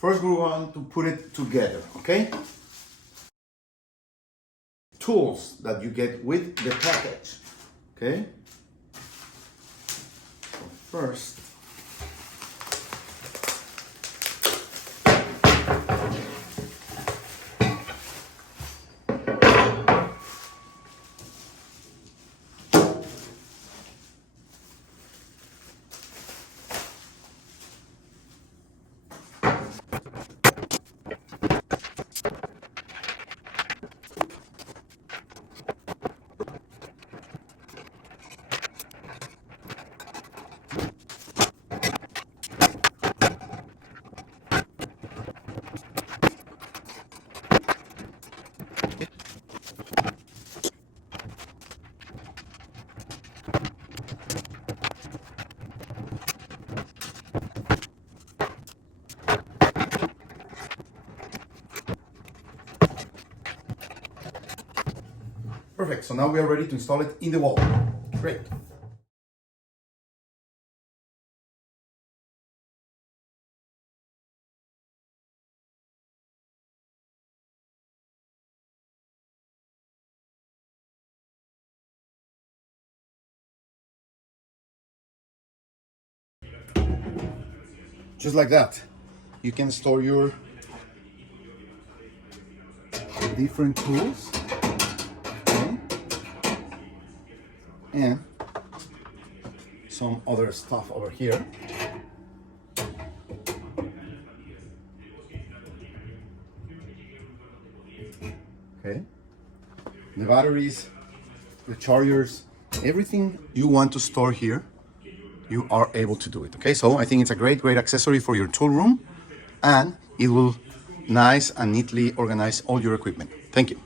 First, we want to put it together, okay? Tools that you get with the package, okay? So first, perfect. So now we are ready to install it in the wall. Great. Just like that, you can store your different tools, okay, and some other stuff over here. Okay, the batteries, the chargers, everything you want to store here, you are able to do it. Okay, so I think it's a great accessory for your tool room, and it will nice and neatly organize all your equipment. Thank you.